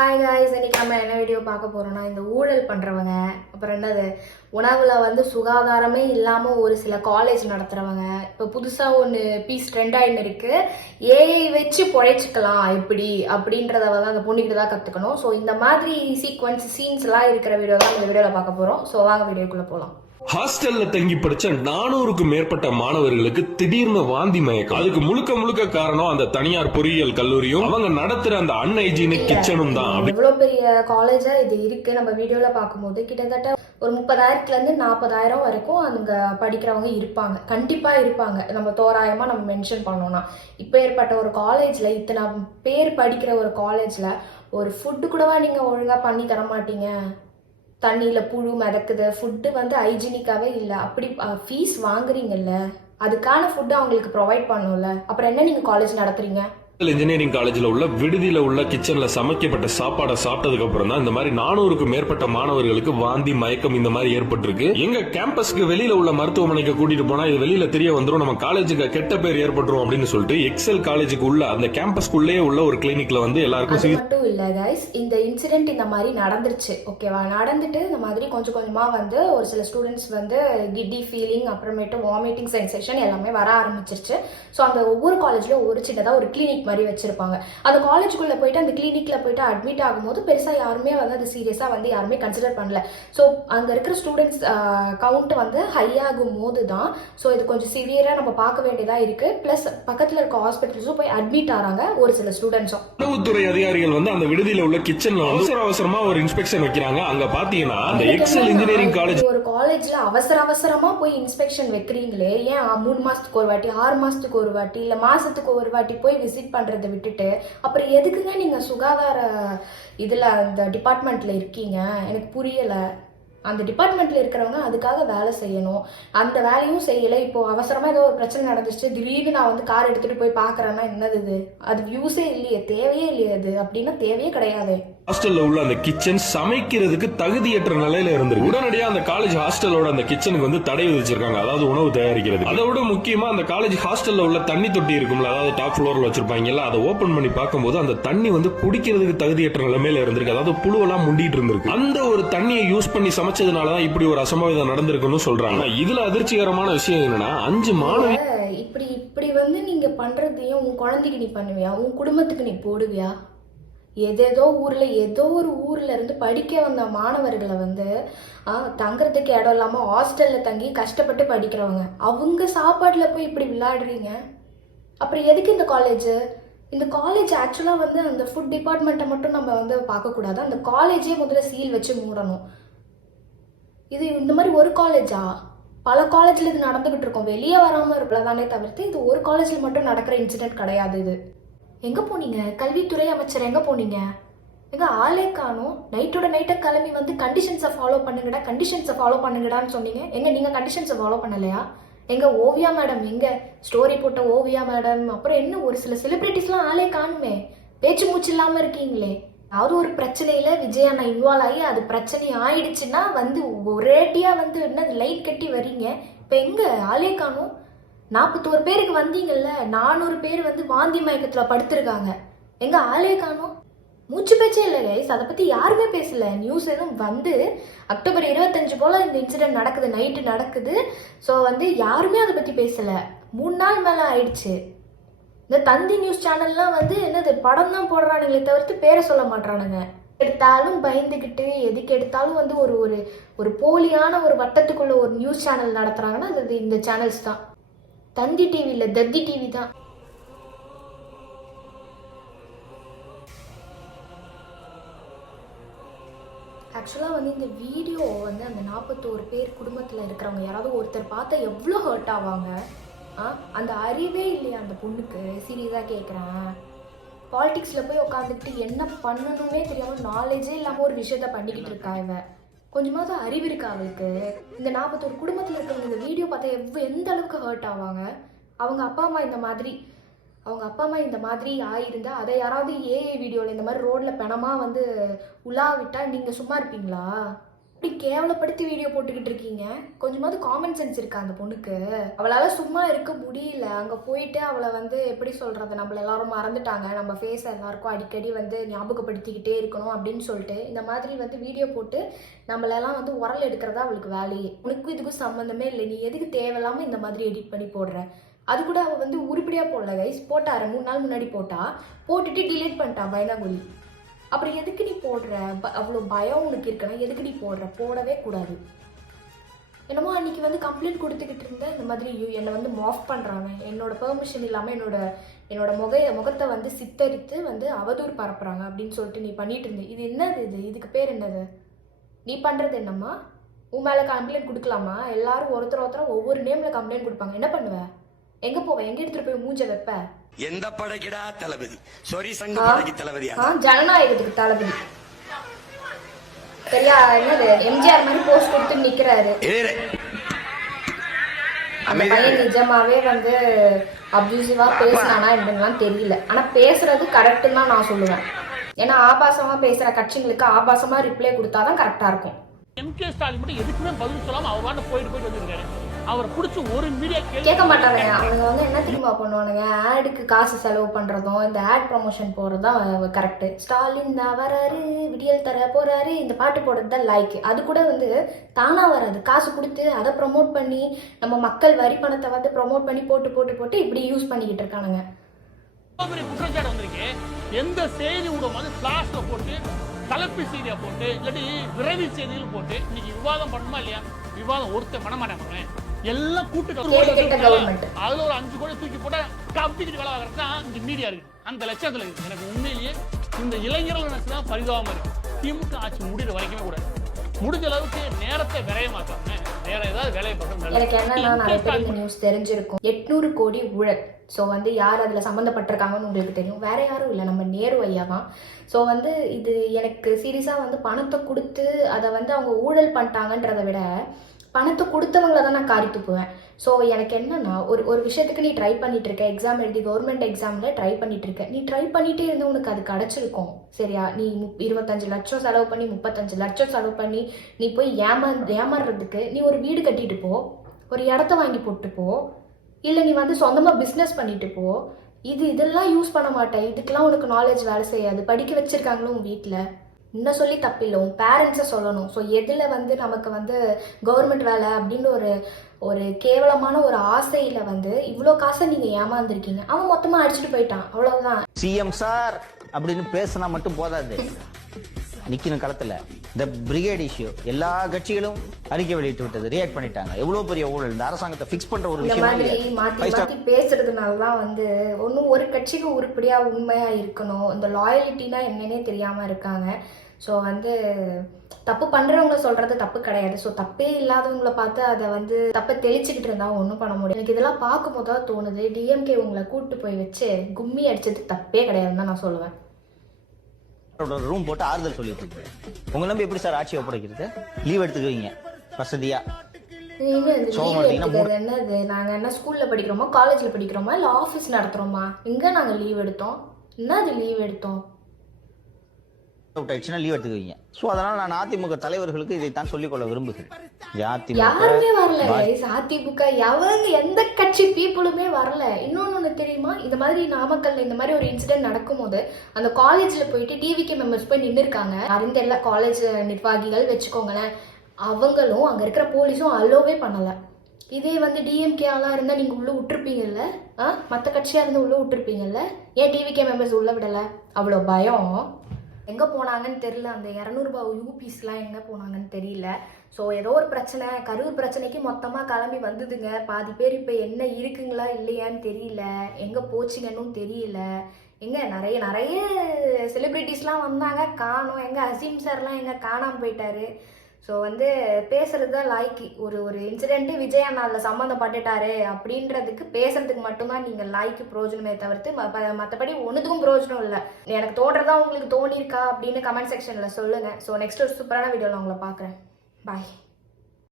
Hi guys இன்றைக்கி நம்ம என்ன வீடியோ பார்க்க போகிறோன்னா இந்த ஊழல் பண்ணுறவங்க அப்புறம் என்னது உணவில் வந்து சுகாதாரமே இல்லாமல் ஒரு சில காலேஜ் நடத்துகிறவங்க இப்போ புதுசாக ஒன்று பீஸ் ட்ரெண்ட் ஆகின்னு இருக்குது ஏஐ வச்சு பொழைச்சிக்கலாம் எப்படி அப்படின்றத வந்து அந்த பொண்ணுக்கிட்ட தான் கற்றுக்கணும் ஸோ இந்த மாதிரி சீக்வன்ஸ் சீன்ஸ்லாம் இருக்கிற வீடியோ தான் இந்த வீடியோவில் பார்க்க போகிறோம் ஸோ வாங்க வீடியோக்குள்ளே போகலாம் ஹாஸ்டல்ல தங்கி படிச்ச நானூறுக்கும் மேற்பட்ட மாணவர்களுக்கு திடீர்னு வாந்தி மயக்கம். அதுக்கு முழுக்க முழுக்க காரணம் அந்த தனியார் பொறியியல் கல்லூரியும் அவங்க நடத்துற அந்த அன்ஹைஜீனிக் கிச்சனும் தான். எவ்வளோ பெரிய காலேஜா இது இருக்கு. நம்ம வீடியோல பார்க்கும்போது கிட்டத்தட்ட ஒரு முப்பதாயிரத்துல இருந்து நாற்பதாயிரம் வரைக்கும் அங்க படிக்கிறவங்க இருப்பாங்க. கண்டிப்பா இருப்பாங்க. நம்ம தோராயமா நம்ம மென்ஷன் பண்ணோம்னா. இப்போ ஏற்பட்ட ஒரு காலேஜ்ல இத்தனை பேர் படிக்கிற ஒரு காலேஜ்ல ஒரு ஃபுட்டு கூடவா நீங்க ஒழுங்கா பண்ணி தர மாட்டீங்க தண்ணியில் புழு மிதக்குது. ஃபுட்டு வந்து ஹைஜீனிக்காகவே இல்லை. அப்படி ஃபீஸ் வாங்குறீங்கல்ல அதுக்கான ஃபுட்டு அவங்களுக்கு ப்ரொவைட் பண்ணும்ல. அப்புறம் என்ன நீங்கள் காலேஜ் நடத்துகிறீங்க இன்ஜினியரிங் காலேஜில் உள்ள விடுதியில் உள்ள கிச்சனில் சமைக்கப்பட்ட சாப்பாடை சாப்பிட்டதுக்கு அப்புறம் தான் இந்த மாதிரி நானூறுக்கும் மேற்பட்ட மாணவர்களுக்கு வாந்தி மயக்கம் இந்த மாதிரி ஏற்பட்டிருக்கு. எங்க கேம்பஸ்க்கு வெளியில உள்ள மருத்துவமனைக்கு கூட்டிட்டு போனா இது வெளியில தெரிய வந்துரும் நம்ம காலேஜுக்கு கெட்ட பேர் ஏற்பட்டுரும் அப்படின்னு சொல்லிட்டு எக்ஸல் காலேஜுக்கு உள்ள அந்த கேம்பஸ்க்குள்ளேயே உள்ள ஒரு கிளினிக்ல வந்து எல்லாருக்கும் மட்டும் இல்லை கைஸ் இந்த இன்சிடென்ட் இந்த மாதிரி நடந்துருச்சு ஓகேவா நடந்துட்டு இந்த மாதிரி கொஞ்சம் கொஞ்சமாக வந்து ஒரு சில ஸ்டூடெண்ட்ஸ் வந்து கிட்டி ஃபீலிங் அப்புறமேட்டு வாமிட்டிங் சென்சேஷன் எல்லாமே வர ஆரம்பிச்சிருச்சு. ஸோ அந்த ஒவ்வொரு காலேஜ்லயும் ஒரு சின்னதாக ஒரு கிளினிக் மாதிரி வச்சிருப்பாங்க. அந்த காலேஜுக்குள்ளே போயிட்டு அந்த கிளினிக்கில் போயிட்டு அட்மிட் ஆகும்போது பெருசாக யாருமே வந்து அது சீரியஸாக வந்து யாருமே கன்சிடர் பண்ணல. ஸோ அங்கே இருக்கிற ஸ்டூடெண்ட்ஸ் கவுண்ட் வந்து ஹை ஆகும் போது தான் ஸோ இது கொஞ்சம் சிவியராக நம்ம பார்க்க வேண்டியதாக இருக்குது ப்ளஸ் பக்கத்தில் இருக்க ஹாஸ்பிட்டல்ஸும் போய் அட்மிட் ஆகிறாங்க ஒரு சில ஸ்டூடெண்ட்ஸும் உணவுத்துறை அதிகாரிகள் வந்து அந்த விடுதியில உள்ள கிச்சன்ல அவசர அவசரமா ஒரு இன்ஸ்பெக்ஷன் வைக்கிறாங்க. அங்க பாத்தீங்கன்னா அந்த எக்ஸல் இன்ஜினியரிங் காலேஜ் ஒரு காலேஜ்ல அவசர அவசரமா போய் இன்ஸ்பெக்ஷன் வைக்கிறீங்களே? ஏன் மூணு மாசத்துக்கு ஒரு வாட்டி ஆறு மாசத்துக்கு ஒரு வாட்டி இல்ல மாசத்துக்கு ஒரு வாட்டி போய் விசிட் பண்ணுறத விட்டுட்டு அப்புறம் எதுக்குங்க நீங்க சுகாதார இதுல அந்த டிபார்ட்மெண்ட்ல இருக்கீங்க? எனக்கு புரியல. அந்த டிபார்ட்மெண்ட்ல இருக்கிறவங்க அதுக்காக வேலை செய்யணும். அந்த வேலையும் செய்யல. இப்போ அவசரமா ஏதோ ஒரு பிரச்சனை நடந்துச்சு திடீர்னு நான் வந்து கார் எடுத்துட்டு போய் பாக்குறேன்னா என்னது இது? அது யூஸே இல்லையே. தேவையே இல்லையே அது. அப்படின்னா தேவையே கிடையாது. ஹாஸ்டல்ல உள்ள அந்த கிச்சன் சமைக்கிறதுக்கு தகுதியற்ற நிலையில இருந்திருக்கு. உடனடியா அந்த காலேஜ் ஹாஸ்டலோட அந்த கிச்சனுக்கு வந்து தடை விதிச்சிருக்காங்க. அதாவது உணவு தயாரிக்கிறது. அதை விட முக்கியமா அந்த காலேஜ் ஹாஸ்டல்ல உள்ள தண்ணி தொட்டி இருக்கும்ல அதாவது டாப் ஃப்ளோர்ல வச்சிருப்பாங்கல்ல அதை ஓபன் பண்ணி பார்க்கும்போது அந்த தண்ணி வந்து குடிக்கிறதுக்கு தகுதியற்ற நிலைமையில இருந்திருக்கு. அதாவது புழுவெல்லாம் முண்டிட்டு இருந்திருக்கு. அந்த ஒரு தண்ணியை யூஸ் பண்ணி சமைச்சதுனாலதான் இப்படி ஒரு அசம்பாவிதம் நடந்திருக்குன்னு சொல்றாங்க. இதுல அதிர்ச்சிகரமான விஷயம் என்னன்னா அஞ்சு மாணவி இப்படி இப்படி வந்து நீங்க பண்றதையும் உன் குழந்தைக்கு நீ பண்ணுவியா? உன் குடும்பத்துக்கு நீ போடுவியா? எதேதோ ஊரில் ஏதோ ஒரு ஊரில் இருந்து படிக்க வந்த மாணவர்களை வந்து ஆ, தங்குறதுக்கு இடம் இல்லாமல் ஹாஸ்டலில் தங்கி கஷ்டப்பட்டு படிக்கிறவங்க. அவங்க சாப்பாட்டில் போய் இப்படி விளையாடுறீங்க? அப்புறம் எதுக்கு இந்த காலேஜு இந்த காலேஜ் ஆக்சுவலாக வந்து அந்த ஃபுட் டிபார்ட்மெண்ட்டை மட்டும் நம்ம வந்து பார்க்கக்கூடாது. அந்த காலேஜே முதல்ல சீல் வச்சு மூடணும். இது இந்த மாதிரி ஒரு காலேஜா பல காலேஜில் இது நடந்துகிட்டு இருக்கோம். வெளியே வராமல் இருப்பதானே தவிர்த்து இது ஒரு காலேஜில் மட்டும் நடக்கிற இன்சிடென்ட் கிடையாது இது. எங்கே போனீங்க? கல்வித்துறை அமைச்சர் எங்கே போனீங்க? எங்க ஆளே காணும். நைட்டோட நைட்டை கிளம்பி வந்து கண்டிஷன்ஸை ஃபாலோ பண்ணுங்கடா கண்டிஷன்ஸை ஃபாலோ பண்ணுங்கடான்னு சொன்னீங்க. எங்க நீங்கள் கண்டிஷன்ஸை ஃபாலோ பண்ணலையா? எங்க ஓவியா மேடம் எங்க? ஸ்டோரி போட்ட ஓவியா மேடம் அப்புறம் என்ன ஒரு சில செலிபிரிட்டிஸ்லாம் ஆளே காணுமே. பேச்சு மூச்சு இல்லாமல் இருக்கீங்களே. ஏதாவது ஒரு பிரச்சனையில விஜய் அண்ணா இன்வால்வ் ஆகி அது பிரச்சனை ஆயிடுச்சுன்னா வந்து ஒரேட்டியா வந்து என்ன லைட் கட்டி வர்றீங்க? இப்போ எங்க? ஆளே காணும். நாற்பத்தோரு பேருக்கு வந்தீங்கல்ல நானூறு பேர் வந்து வாந்தி மயக்கத்தில் படுத்திருக்காங்க. எங்க ஆளே காணும். மூச்சு பேச்சே இல்லை கைஸ் அதை பத்தி யாருமே பேசல. நியூஸ் எதுவும் வந்து அக்டோபர் இருபத்தஞ்சு போல இந்த இன்சிடென்ட் நடக்குது நைட்டு நடக்குது. ஸோ வந்து யாருமே அதை பத்தி பேசல. மூணு நாள் மேலே ஆயிடுச்சு. இந்த தந்தி நியூஸ் சேனல்லாம் வந்து என்னது படம் தான் போடுறானுங்களே தவிர்த்து பேரை சொல்ல மாட்றானுங்க. எடுத்தாலும் பயந்துக்கிட்டு எதுக்கு எடுத்தாலும் வந்து ஒரு ஒரு ஒரு போலியான ஒரு வட்டத்துக்குள்ள ஒரு நியூஸ் சேனல் நடத்துறாங்கன்னா அது இந்த சேனல்ஸ் தான். தந்தி டிவி இல்லை தத்தி டிவி தான். ஆக்சுவலாக வந்து இந்த வீடியோ வந்து அந்த நாற்பத்தோரு பேர் குடும்பத்தில் இருக்கிறவங்க யாராவது ஒருத்தர் பார்த்தா எவ்வளோ ஹர்ட் ஆவாங்க? ஆ அந்த அறிவே இல்லையா அந்த பொண்ணுக்கு? சீரியஸாக கேட்குறேன் பாலிடிக்ஸில் போய் உட்காந்துக்கிட்டு என்ன பண்ணணுமே தெரியாமல் நாலேஜே இல்லாமல் ஒரு விஷயத்த பண்ணிக்கிட்டு இருக்கா இவ கொஞ்சமாவது அறிவு இருக்கா அவளுக்கு? இந்த நாற்பத்தோரு குடும்பத்தில் இருக்கிறவங்க இந்த வீடியோ பார்த்தா எவ்வளோ எந்த அளவுக்கு ஹர்ட் ஆவாங்க? அவங்க அப்பா அம்மா இந்த மாதிரி அவங்க அப்பா அம்மா இந்த மாதிரி ஆயிருந்தா அதை யாராவது ஏஐ வீடியோவில் இந்த மாதிரி ரோட்டில் பணமாக வந்து உலா நீங்கள் சும்மா இருப்பீங்களா? இப்படி கேவலப்படுத்தி வீடியோ போட்டுக்கிட்டு இருக்கீங்க? கொஞ்சமாவது காமன் சென்ஸ் இருக்கா அந்த பொண்ணுக்கு? அவளால் சும்மா இருக்க முடியல. அங்கே போயிட்டு அவளை வந்து எப்படி சொல்கிறது நம்மள எல்லாரும் மறந்துட்டாங்க. நம்ம ஃபேஸை எல்லாருக்கும் அடிக்கடி வந்து ஞாபகப்படுத்திக்கிட்டே இருக்கணும் அப்படின்னு சொல்லிட்டு இந்த மாதிரி வந்து வீடியோ போட்டு நம்மளெல்லாம் வந்து உரல் எடுக்கிறதா அவளுக்கு வேலையே. உனக்கும் இதுக்கும் சம்மந்தமே இல்லை. நீ எதுக்கு தேவையில்லாமல் இந்த மாதிரி எடிட் பண்ணி போடுற? அது கூட அவள் வந்து உருப்படியாக போடல கைஸ் போட்டாரு. மூணு நாள் முன்னாடி போட்டா. போட்டுட்டு டிலீட் பண்ணிட்டான் பயந்தாங்குழி. அப்புறம் எதுக்கு நீ போடுற? ப- அவ்வளோ பயம் உனக்கு இருக்குன்னா எதுக்கு நீ போடுற? போடவே கூடாது. என்னமோ அன்னைக்கு வந்து கம்ப்ளைண்ட் கொடுத்துக்கிட்டு இருந்த இந்த மாதிரி ஐயோ என்னை வந்து மாஃப் பண்ணுறாங்க என்னோட பெர்மிஷன் இல்லாமல் என்னோட என்னோட முக முகத்தை வந்து சித்தரித்து வந்து அவதூறு பரப்புறாங்க அப்படின்னு சொல்லிட்டு நீ பண்ணிட்டு இருந்த. இது என்னது இது? இதுக்கு பேர் என்னது? நீ பண்ணுறது என்னம்மா? உன் மேலே கம்ப்ளைண்ட் கொடுக்கலாமா? எல்லாரும் ஒருத்தர் ஒருத்தர் ஒவ்வொரு நேமில் கம்ப்ளைண்ட் கொடுப்பாங்க. என்ன பண்ணுவ? எங்கே போவ? எங்கே எடுத்துகிட்டு போய் மூஞ்ச வைப்ப? எந்த படைக்கிடா தளபதி? சொரி சங்க? படைக்கு தளபதியா? ஆ ஜனநாயகத்துக்கு தளபதி. சரியா என்னது? எம்ஜிஆர் மாதிரி போஸ்ட் கொடுத்து நிக்கிறாரு. பையன் நிஜமாவே வந்து அப்யூசிவா பேசினானா என்னலாம் தெரியல. ஆனா பேசுறது கரெக்டுன்னு தான் நான் சொல்லுவேன். ஏன்னா ஆபாசமா பேசுற கட்சிங்களுக்கு ஆபாசமா ரிப்ளை கொடுத்தாதான் கரெக்டா இருக்கும். எம் கே ஸ்டாலின் மட்டும் எதுக்குமே பதில் சொல்லாம அவர் போயிட்டு போயிட்டு வந்திருக்காரு. அவரை பிடிச்சி ஒரு மீடியா கேட்க மாட்டானுங்க. அவங்க வந்து என்ன தெரியுமா பண்ணுவானுங்க? ஆடுக்கு காசு செலவு பண்றதும் இந்த ஆட் ப்ரமோஷன் போறது தான் கரெக்ட் ஸ்டாலின் தான் வராரு விடியல் தர போறாரு இந்த பாட்டு போடுறது தான் லைக் அது கூட வந்து தானா வராது. காசு கொடுத்து அதை ப்ரமோட் பண்ணி நம்ம மக்கள் வரி பணத்தை வந்து ப்ரமோட் பண்ணி போட்டு போட்டு போட்டு இப்படி யூஸ் பண்ணிக்கிட்டு இருக்கானுங்க. பெரிய குற்றச்சாட்டு வந்திருக்கு. எந்த செய்தி ஊடகம் பிளாஸ்ல போட்டு கலப்பு செய்தியா போட்டு இல்லாட்டி விரைவு செய்திகள் போட்டு இன்னைக்கு விவாதம் பண்ணுமா இல்லையா? விவாதம் ஒருத்தன் பண்ண மாட்டாங்க எல்லாம் கூட்டு. அதுல ஒரு அஞ்சு கோடி தூக்கி போட்டா கப்பிக்கிட்டு வேலை வாங்குறது தான் இந்த மீடியா இருக்கு. அந்த லட்சத்துல இருக்கு. எனக்கு உண்மையிலேயே இந்த இளைஞர்கள் நினைச்சு தான் பரிதாபமா இருக்கு. திமுக ஆட்சி முடிகிற வரைக்குமே கூட முடிஞ்ச அளவுக்கு நேரத்தை விரையமாக்காம வேற ஏதாவது வேலையை பார்க்கணும் எனக்கு என்னன்னா நிறைய நியூஸ் தெரிஞ்சிருக்கும். எட்நூறு கோடி ஊழல். ஸோ வந்து யார் அதில் சம்மந்தப்பட்டிருக்காங்கன்னு உங்களுக்கு தெரியும். வேற யாரும் இல்லை. நம்ம நேரு ஐயா தான். ஸோ வந்து இது எனக்கு சீரியஸாக வந்து பணத்தை கொடுத்து அதை வந்து அவங்க ஊழல் பண்ணிட்டாங்கன்றதை விட பணத்தை கொடுத்தவங்கள தான் நான் காரி துப்புவேன். ஸோ எனக்கு என்னன்னா ஒரு ஒரு விஷயத்துக்கு நீ ட்ரை பண்ணிட்டு இருக்க எக்ஸாம் எழுதி கவர்மெண்ட் எக்ஸாமில் ட்ரை பண்ணிட்டு இருக்க நீ ட்ரை பண்ணிட்டே இருந்து உனக்கு அது கிடச்சிருக்கும். சரியா? நீ முப்- இருபத்தஞ்சு லட்சம் செலவு பண்ணி முப்பத்தஞ்சு லட்சம் செலவு பண்ணி நீ போய் ஏமா ஏமாறுறதுக்கு நீ ஒரு வீடு கட்டிட்டு போ ஒரு இடத்த வாங்கி போட்டு போ இல்லை நீ வந்து சொந்தமாக பிஸ்னஸ் பண்ணிட்டு போ. இது இதெல்லாம் யூஸ் பண்ண மாட்டேன். இதுக்கெல்லாம் உனக்கு நாலேஜ் வேலை செய்யாது. படிக்க வச்சிருக்காங்களும் உன் வீட்டில் இன்னும் சொல்லி தப்பில்லை. உன் பேரண்ட்ஸை சொல்லணும். ஸோ எதில் வந்து நமக்கு வந்து கவர்மெண்ட் வேலை அப்படின்னு ஒரு ஒரு கேவலமான ஒரு ஆசையில் வந்து இவ்வளோ காசை நீங்கள் ஏமாந்துருக்கீங்க. அவன் மொத்தமாக அடிச்சுட்டு போயிட்டான். அவ்வளோதான் சிஎம் சார் அப்படின்னு பேசினா மட்டும் போதாது. நிக்கணும் களத்துல இந்த பிரிகேட் இஷ்யூ எல்லா கட்சிகளும் அறிக்கை வெளியிட்டு விட்டது ரியாக்ட் பண்ணிட்டாங்க. எவ்வளவு பெரிய ஊழல்? இந்த அரசாங்கத்தை ஃபிக்ஸ் பண்ற ஒரு விஷயம்? மாற்றி பேசுறதுனால தான் வந்து ஒன்றும் ஒரு கட்சிக்கு உருப்படியாக உண்மையாக இருக்கணும். இந்த லாயலிட்டினா என்னன்னே தெரியாமல் இருக்காங்க. ஸோ வந்து தப்பு பண்ணுறவங்கள சொல்கிறது தப்பு கிடையாது. ஸோ தப்பே இல்லாதவங்கள பார்த்து அதை வந்து தப்பை தெளிச்சுக்கிட்டு இருந்தா ஒன்றும் பண்ண முடியாது. எனக்கு இதெல்லாம் பார்க்கும்போது தான் தோணுது. டிஎம்கே உங்களை கூட்டு போய் வச்சு கும்மி அடிச்சது தப்பே கிடையாதுன்னு தான் நான் சொல்லுவேன். ரூம் போட்டு ஆறுதல் சொல்லிட்டு உங்க நம்பி எப்படி சார் ஆட்சி ஒப்படைக்கிறது? லீவ் எடுத்துக்குவீங்க. வசதியா? என்னது? நாங்கள் என்ன ஸ்கூலில் படிக்கிறோமா காலேஜில் படிக்கிறோமா இல்லை ஆஃபீஸ் நடத்துகிறோமா இங்கே நாங்கள் லீவ் எடுத்தோம்? என்னது லீவ் எடுத்தோம்? அவுட் ஆயிடுச்சுன்னா லீவ் எடுத்துக்குவீங்க. ஸோ அதனால நான் அதிமுக தலைவர்களுக்கு இதைத்தான் சொல்லிக்கொள்ள விரும்புகிறேன். யாருமே வரல. அதிமுக எவங்க எந்த கட்சி பீப்புளுமே வரல. இன்னொன்னு ஒண்ணு தெரியுமா? இந்த மாதிரி நாமக்கல்ல இந்த மாதிரி ஒரு இன்சிடென்ட் நடக்கும்போது அந்த காலேஜ்ல போயிட்டு டிவிகே மெம்பர்ஸ் போய் நின்று இருக்காங்க அறிந்த எல்லா காலேஜ் நிர்வாகிகள் வச்சுக்கோங்களேன். அவங்களும் அங்க இருக்கிற போலீஸும் அலோவே பண்ணல. இதே வந்து டிஎம்கே ஆளாக இருந்தால் நீங்கள் உள்ளே விட்டுருப்பீங்கல்ல? ஆ? மற்ற கட்சியாக இருந்து உள்ளே விட்டுருப்பீங்கல்ல? ஏன் டிவிகே மெம்பர்ஸ் உள்ளே விடலை? அவ்வளோ பயம். எங்கே போனாங்கன்னு தெரில அந்த இரநூறுபா யூபிஸ்லாம் எங்கே போனாங்கன்னு தெரியல. ஸோ ஏதோ ஒரு பிரச்சனை கரூர் பிரச்சனைக்கு மொத்தமாக கிளம்பி வந்ததுங்க. பாதி பேர் இப்போ என்ன இருக்குங்களா இல்லையான்னு தெரியல. எங்கே போச்சுங்கன்னும் தெரியல. எங்கே நிறைய நிறைய செலிப்ரிட்டிஸ்லாம் வந்தாங்க. காணும். எங்கே அசீம் சார்லாம் எங்கே காணாமல் போயிட்டாரு. ஸோ வந்து பேசுறது தான் லாய்க்கு. ஒரு ஒரு இன்சிடென்ட்டு விஜய் அண்ணா அதில் சம்மந்தப்பட்டுட்டாரு அப்படின்றதுக்கு பேசுறதுக்கு மட்டும்தான் நீங்கள் லாய்க்கு பிரோஜனமே தவிர்த்து மற்றபடி ஒன்றுத்துக்கும் பிரோஜனம் இல்லை. எனக்கு தோன்றதா உங்களுக்கு தோணியிருக்கா அப்படின்னு கமெண்ட் செக்ஷனில் சொல்லுங்கள் ஸோ நெக்ஸ்ட் ஒரு சூப்பரான வீடியோவில் உங்களை பார்க்குறேன். பாய்